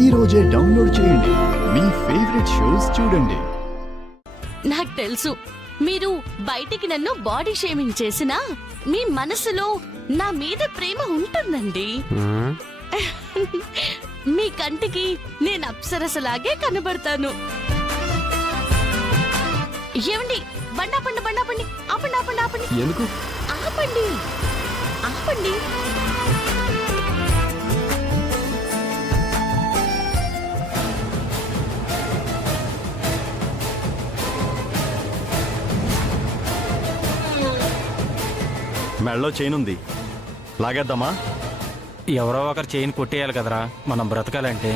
ఈ రోజే డౌన్లోడ్ చేయండి. మీ ఫేవరెట్ షోస్ చూడండి. నాకు తెలుసు మీరు బయటికి నన్ను బాడీ షేమింగ్ చేసినా మీ మనసులో నా మీద ప్రేమ ఉంటుందండి. మీ కంటికి నేను అప్సరసలాగే కనబడతాను. ఏమండి, బండాపండి బండాపండి, ఆపండి ఆపండి ఆపండి. ఎందుకు ఆపండి ఆపండి. మెడలో చైన్ ఉంది, లాగేద్దామా? ఎవరో ఒకరు చైన్ కొట్టేయాలి కదరా మనం బ్రతకాలంటే.